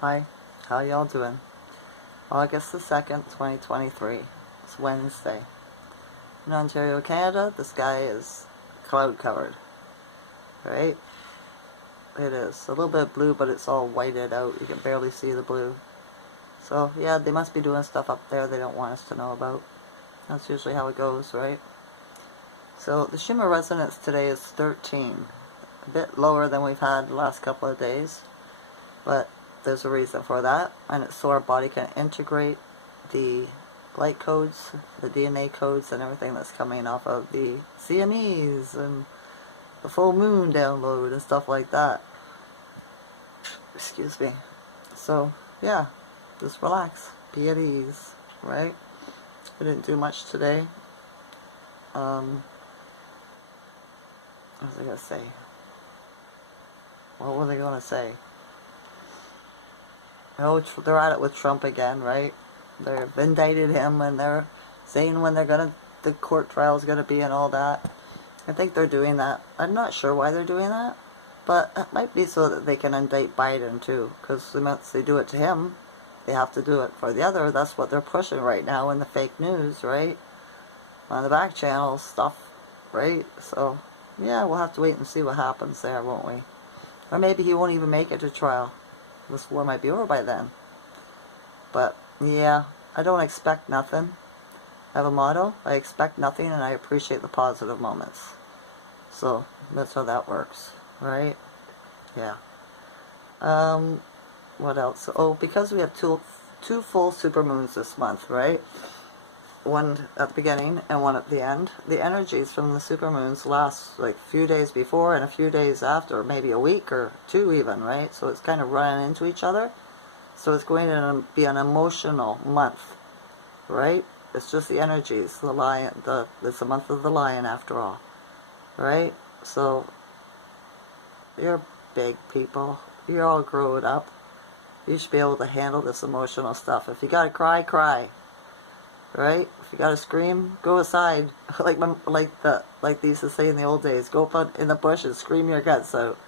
Hi, how y'all doing? August the 2nd, 2023. It's Wednesday. In Ontario, Canada, the sky is cloud covered. Right? It is. A little bit blue, but it's all whited out. You can barely see the blue. So, yeah, they must be doing stuff up there they don't want us to know about. That's usually how it goes, right? So, the Schumann resonance today is 13. A bit lower than we've had the last couple of days. But there's a reason for that, and it's so our body can integrate the light codes, the DNA codes, and everything that's coming off of the CMEs and the full moon download and stuff like that. Excuse me. So, yeah, just relax, be at ease, right? I didn't do much today. What was I going to say? What were they going to say? Oh, they're at it with Trump again, right? They've indicted him, and they're saying when the court trial is gonna be and all that. I think they're doing that. I'm not sure why they're doing that, but it might be so that they can indict Biden too. Because once they do it to him, they have to do it for the other. That's what they're pushing right now in the fake news, right? On the back channel stuff, right? So yeah, we'll have to wait and see what happens there, won't we? Or maybe he won't even make it to trial. This war might be over by then. But, yeah, I don't expect nothing. I have a motto: I expect nothing and I appreciate the positive moments. So, that's how that works, right? Yeah. What else? Oh, because we have two full supermoons this month, right? One at the beginning and one at the end. The energies from the supermoons last like a few days before and a few days after, maybe a week or two even, right? So it's kind of running into each other. So it's going to be an emotional month, right? It's just the energies, the lion, it's the month of the lion after all, right? So you're big people. You're all grown up. You should be able to handle this emotional stuff. If you gotta cry, cry. Right? If you gotta scream, go aside. like they used to say in the old days, go up in the bushes, scream your guts out.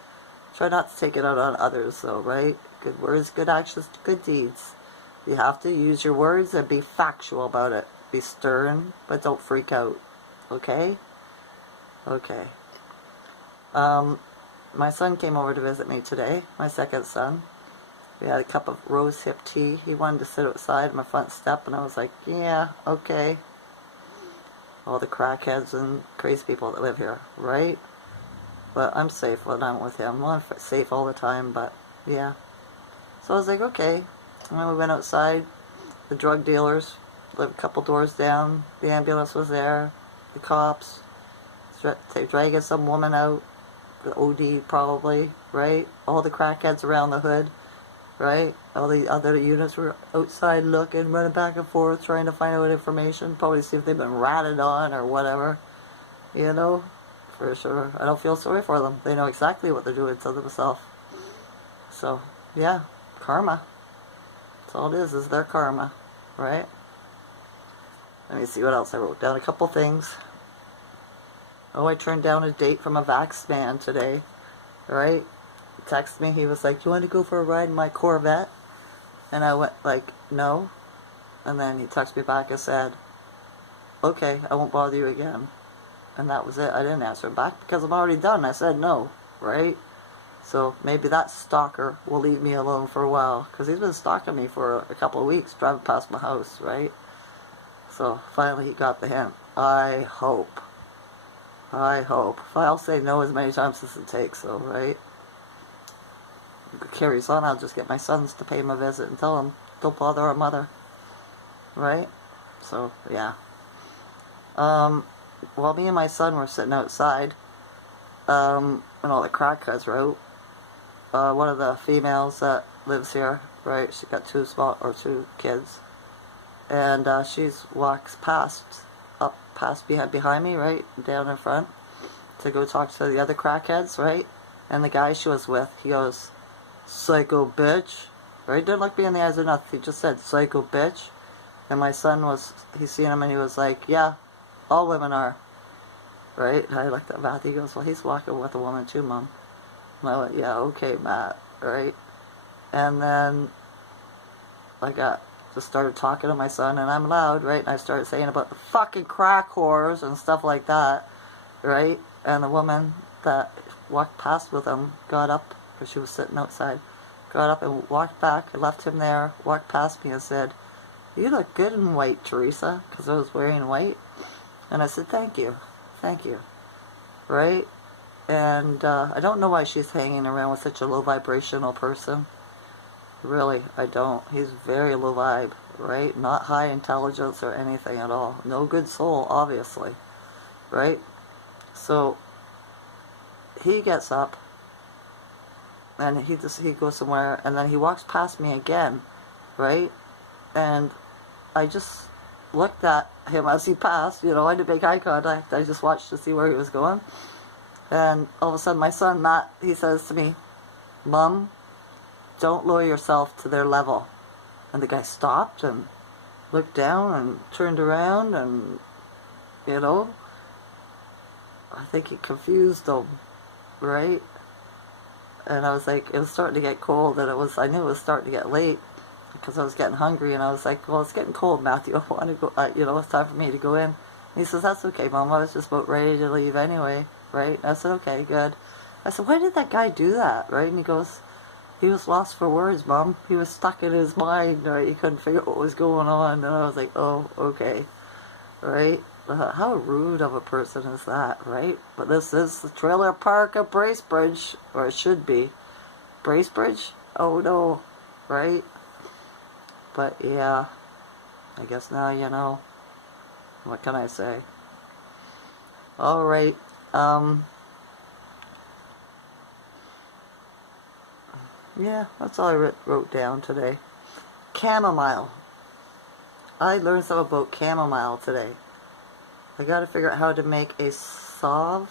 Try not to take it out on others, though, right? Good words, good actions, good deeds. You have to use your words and be factual about it. Be stern, but don't freak out. Okay? Okay. My son came over to visit me today, my second son. We had a cup of rose hip tea. He wanted to sit outside my front step, and I was like, yeah, okay. All the crackheads and crazy people that live here, right? But I'm safe when I'm with him. Well, I'm safe all the time, but yeah. So I was like, okay. And then we went outside. The drug dealers lived a couple doors down. The ambulance was there. The cops. They dragging some woman out. The OD probably, right? All the crackheads around the hood. Right? All the other units were outside looking, running back and forth, trying to find out information, probably see if they've been ratted on or whatever. You know? For sure. I don't feel sorry for them. They know exactly what they're doing to themselves. So, yeah. Karma. That's all it is their karma. Right? Let me see what else I wrote down. A couple things. Oh, I turned down a date from a Vax man today. Right? Texted me, he was like, you want to go for a ride in my Corvette? And I went like, no. And then he texted me back and said, okay, I won't bother you again. And that was it. I didn't answer him back because I'm already done. I said no, right? So maybe that stalker will leave me alone for a while, because he's been stalking me for a couple of weeks, driving past my house, right? So finally he got the hint. I hope. If I'll say no as many times as it takes, though, right? If it carries on, I'll just get my sons to pay him a visit and tell them, don't bother our mother. Right? So, yeah. While me and my son were sitting outside, and all the crackheads were out, one of the females that lives here, right, she got two kids, and she walks behind me, right, down in front, to go talk to the other crackheads, right, and the guy she was with, he goes, psycho bitch, right, didn't look me in the eyes or nothing, he just said, psycho bitch, and my son he's seen him and he was like, yeah, all women are, right, and I looked at Matt, he goes, well, he's walking with a woman too, Mom. And I went, yeah, okay, Matt, right? And then just started talking to my son, and I'm loud, right? And I started saying about the fucking crack whores and stuff like that, right? And the woman that walked past with him got up, because she was sitting outside, got up and walked back and left him there, walked past me and said, "You look good in white, Teresa," because I was wearing white. And I said, "Thank you, right?" And I don't know why she's hanging around with such a low vibrational person. Really, I don't. He's very low vibe, right? Not high intelligence or anything at all. No good soul, obviously, right? So he gets up and he goes somewhere, and then he walks past me again, right? And I just looked at him as he passed. You know, I didn't make eye contact. I just watched to see where he was going. And all of a sudden my son, Matt, he says to me, "Mom, don't lower yourself to their level." And the guy stopped and looked down and turned around, and, you know, I think he confused them, right? And I was like, it was starting to get cold, and I knew it was starting to get late, because I was getting hungry, and I was like, "Well, it's getting cold, Matthew. I want to go, you know, it's time for me to go in." And he says, "That's okay, Mom. I was just about ready to leave anyway," right? And I said, "Okay, good." I said, "Why did that guy do that?" Right? And he goes, "He was lost for words, Mom. He was stuck in his mind, right? He couldn't figure out what was going on." And I was like, "Oh, okay." Right? How rude of a person is that, right? But this is the trailer park of Bracebridge, or it should be. Bracebridge? Oh no, right? But yeah, I guess now you know. What can I say? Alright, yeah, that's all I wrote down today. Chamomile. I learned something about chamomile today. I gotta figure out how to make a salve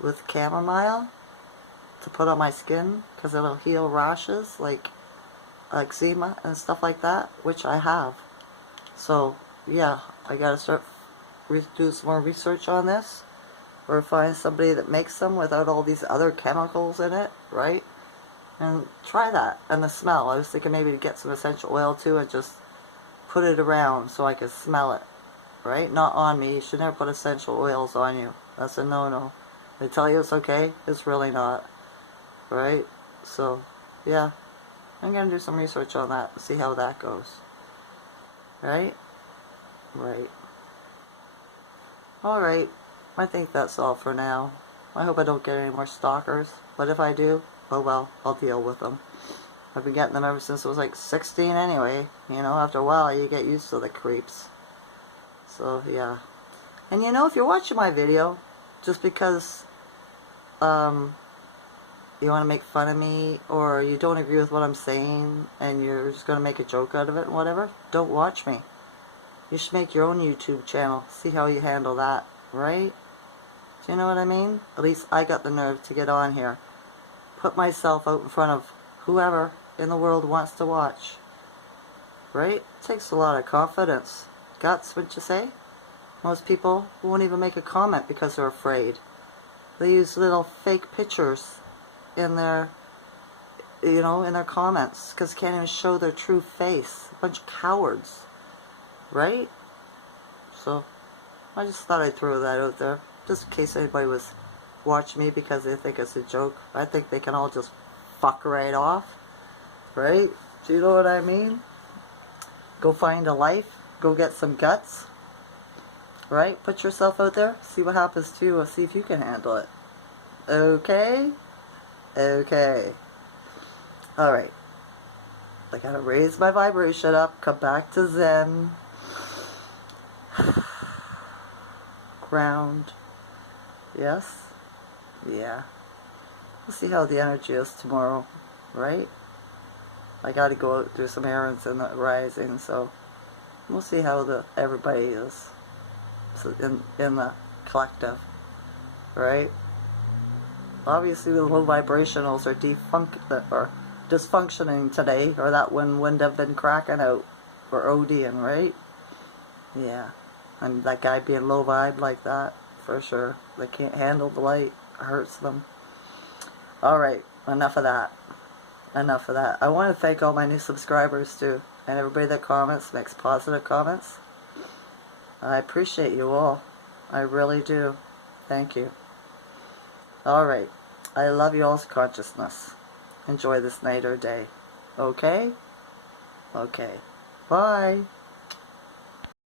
with chamomile to put on my skin, because it'll heal rashes like eczema and stuff like that, which I have. So yeah, I gotta start do some more research on this, or find somebody that makes them without all these other chemicals in it, right? And try that. And the smell, I was thinking maybe to get some essential oil too and just put it around so I could smell it, right? Not on me. You should never put essential oils on you. That's a no-no. They tell you it's okay, it's really not, right? So yeah, I'm gonna do some research on that and see how that goes, right? Right. Alright, I think that's all for now. I hope I don't get any more stalkers, but if I do, oh well, I'll deal with them. I've been getting them ever since I was like 16 anyway. You know, after a while you get used to the creeps. So yeah. And you know, if you're watching my video just because you want to make fun of me, or you don't agree with what I'm saying and you're just going to make a joke out of it and whatever, don't watch me. You should make your own YouTube channel. See how you handle that, right? Do you know what I mean? At least I got the nerve to get on here. Put myself out in front of whoever in the world wants to watch. Right? It takes a lot of confidence. Guts, wouldn't you say? Most people won't even make a comment because they're afraid. They use little fake pictures in their, you know, in their comments, because they can't even show their true face. A bunch of cowards. Right? So, I just thought I'd throw that out there, just in case anybody was watching me because they think it's a joke. I think they can all just fuck right off. Right? Do you know what I mean? Go find a life. Go get some guts. Right? Put yourself out there. See what happens to you. See if you can handle it. Okay? Okay. Alright. I gotta raise my vibration up. Come back to Zen. Ground. Yes? Yeah. We'll see how the energy is tomorrow. Right? I gotta go out do some errands in the rising, so we'll see how everybody is in the collective. Right? Obviously the low vibrationals are dysfunctioning today, or that one wouldn't have been cracking out or ODing, right? Yeah. And that guy being low vibe like that, for sure. They can't handle the light. It hurts them. Alright, enough of that. enough of that. I want to thank all my new subscribers too, and everybody that comments, makes positive comments. I appreciate you all. I really do. Thank you. Alright. I love you all's consciousness. Enjoy this night or day. Okay? Okay. Bye.